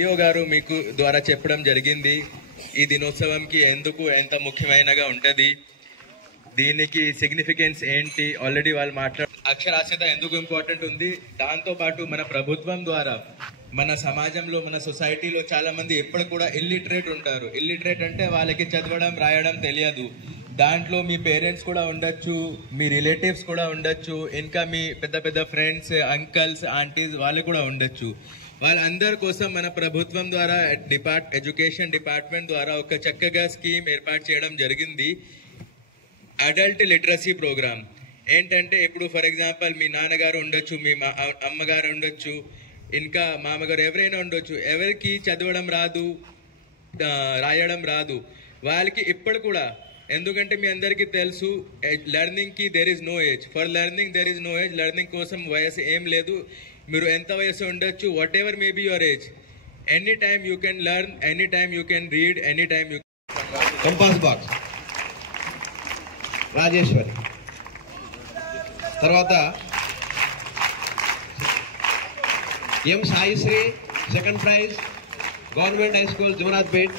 EO గారు మీకు ద్వారా చెప్పడం జరిగింది ఈ దినోత్సవంకి ఎందుకు ఎంత ముఖ్యమైనగా ఉంటది, దీనికి సిగ్నిఫికెన్స్ ఏంటి, ఆల్రెడీ వాళ్ళు అక్షరాస్యత ఎందుకు ఇంపార్టెంట్ ఉంది. దాంతో పాటు మన ప్రభుత్వం ద్వారా మన సమాజంలో మన సొసైటీలో చాలా మంది ఎప్పుడు కూడా ఇల్లిటరేట్ ఉంటారు. ఇల్లిటరేట్ అంటే వాళ్ళకి చదవడం రాయడం తెలియదు. దాంట్లో మీ పేరెంట్స్ కూడా ఉండొచ్చు, మీ రిలేటివ్స్ కూడా ఉండొచ్చు, ఇంకా మీ పెద్ద పెద్ద ఫ్రెండ్స్, అంకల్స్, ఆంటీస్ వాళ్ళు కూడా ఉండొచ్చు. వాళ్ళందరి కోసం మన ప్రభుత్వం ద్వారా ఎడ్యుకేషన్ డిపార్ట్మెంట్ ద్వారా ఒక చక్కగా స్కీమ్ ఏర్పాటు చేయడం జరిగింది. అడల్ట్ లిటరసీ ప్రోగ్రామ్ ఏంటంటే, ఇప్పుడు ఫర్ ఎగ్జాంపుల్ మీ నాన్నగారు ఉండొచ్చు, మీ అమ్మగారు ఉండొచ్చు, ఇంకా మామగారు ఎవరైనా ఉండొచ్చు, ఎవరికి చదవడం రాదు, రాయడం రాదు, వాళ్ళకి ఇప్పుడు కూడా, ఎందుకంటే మీ అందరికీ తెలుసు లెర్నింగ్ కి there is no age, for learning there is no age. Learning కోసం వయసు ఏం లేదు. మీరు ఎంత వయసు ఉండొచ్చు, whatever may be your age, any time you can learn, any time you can read, any time you. Compass box Rajeshwari, తర్వాత M Saishri second prize, government high school Jumarajpet.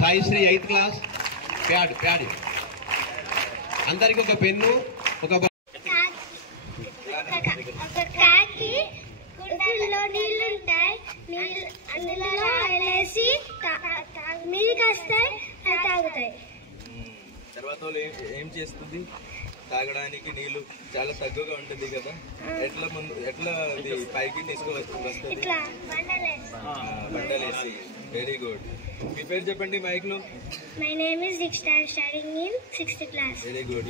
Saishri 8th class. Pad అందరికి ఒక పెన్ను, ఒక నీళ్ళుంటాయి, అందులో వేసి నీళ్ళకి వస్తాయి, తాగుతాయి. తర్వాత ఏం చేస్తుంది, తాగడానికి నీళ్లు చాలా తక్కువగా ఉంటుంది కదా, ఎట్లా పైకి తీసుకువస్తుంది, బండలేసి. Very good. మీ పేరు చెప్పండి మైక్ లో. My name is Dikshita, studying in 6th class. Very good.